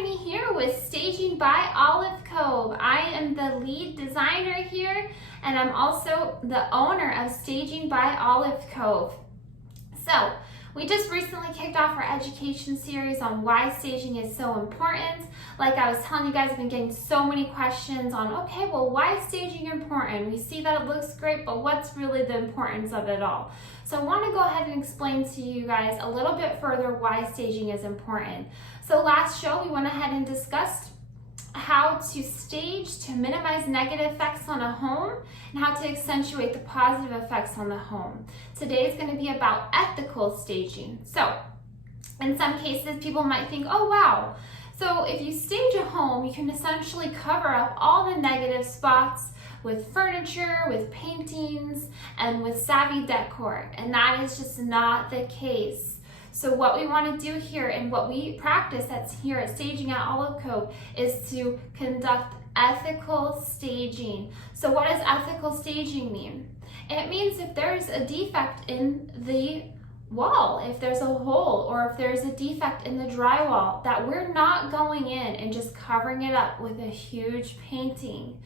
Stephanie here with Staging by Olive Cove. I am the lead designer here, and I'm also the owner of Staging by Olive Cove. So, we just recently kicked off our education series on why staging is so important. Like I was telling you guys, I've been getting so many questions on, okay, well, why is staging important? We see that it looks great, but what's really the importance of it all? So I want to go ahead and explain to you guys a little bit further why staging is important. So last show, we went ahead and discussed how to stage to minimize negative effects on a home and how to accentuate the positive effects on the home. Today is going to be about ethical staging. So in some cases, people might think, oh wow, so if you stage a home, you can essentially cover up all the negative spots with furniture, with paintings, and with savvy decor, and that is just not the case. So what we want to do here and what we practice here at Staging at Olive Cove is to conduct ethical staging. So what does ethical staging mean? It means if there's a defect in the wall, if there's a hole, or if there's a defect in the drywall, that we're not going in and just covering it up with a huge painting.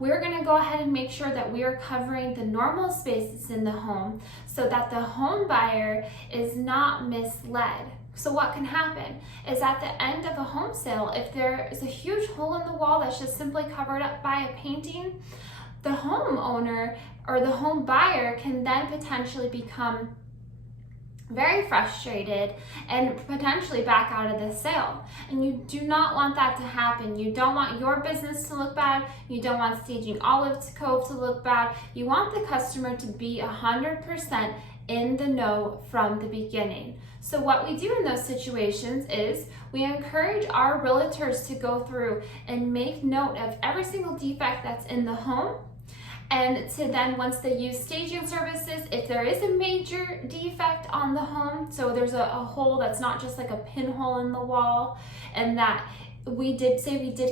We're going to go ahead and make sure that we are covering the normal spaces in the home so that the home buyer is not misled. So what can happen is at the end of a home sale, if there is a huge hole in the wall that's just simply covered up by a painting, the homeowner or the home buyer can then potentially become very frustrated and potentially back out of the sale. And you do not want that to happen. You don't want your business to look bad. You don't want Staging Olive Cove to look bad. You want the customer to be 100% in the know from the beginning. So what we do in those situations is we encourage our realtors to go through and make note of every single defect that's in the home. And to then, once they use staging services, if there is a major defect on the home, so there's a hole that's not just like a pinhole in the wall, and that we did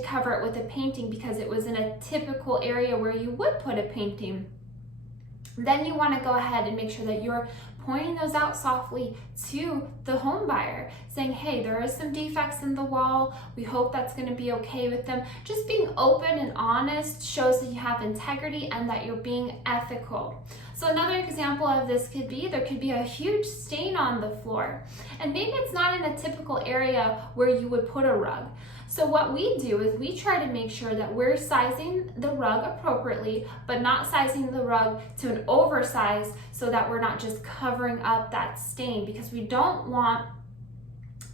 cover it with a painting because it was in a typical area where you would put a painting, then you want to go ahead and make sure that you're pointing those out softly to the home buyer, saying, hey, there is some defects in the wall. We hope that's going to be okay with them. Just being open and honest shows that you have integrity and that you're being ethical. So another example of this could be, there could be a huge stain on the floor, and maybe it's not in a typical area where you would put a rug. So what we do is we try to make sure that we're sizing the rug appropriately, but not sizing the rug to an oversize so that we're not just covering up that stain, because we don't want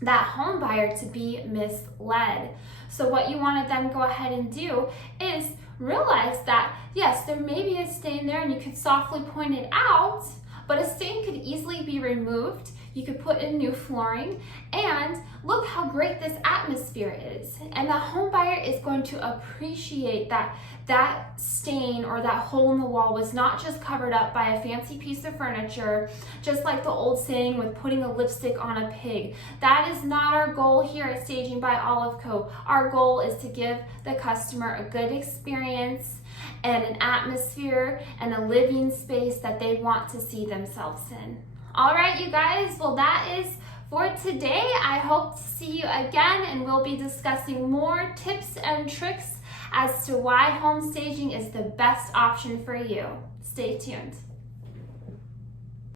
that home buyer to be misled. So what you want to then go ahead and do is realize that yes, there may be a stain there and you could softly point it out, but a stain could easily be removed. You could put in new flooring, and look how great this atmosphere is. And the home buyer is going to appreciate that that stain or that hole in the wall was not just covered up by a fancy piece of furniture, just like the old saying with putting a lipstick on a pig. That is not our goal here at Staging by Olive Cove. Our goal is to give the customer a good experience and an atmosphere and a living space that they want to see themselves in. All right, you guys, well, that is for today. I hope to see you again, and we'll be discussing more tips and tricks as to why home staging is the best option for you. Stay tuned.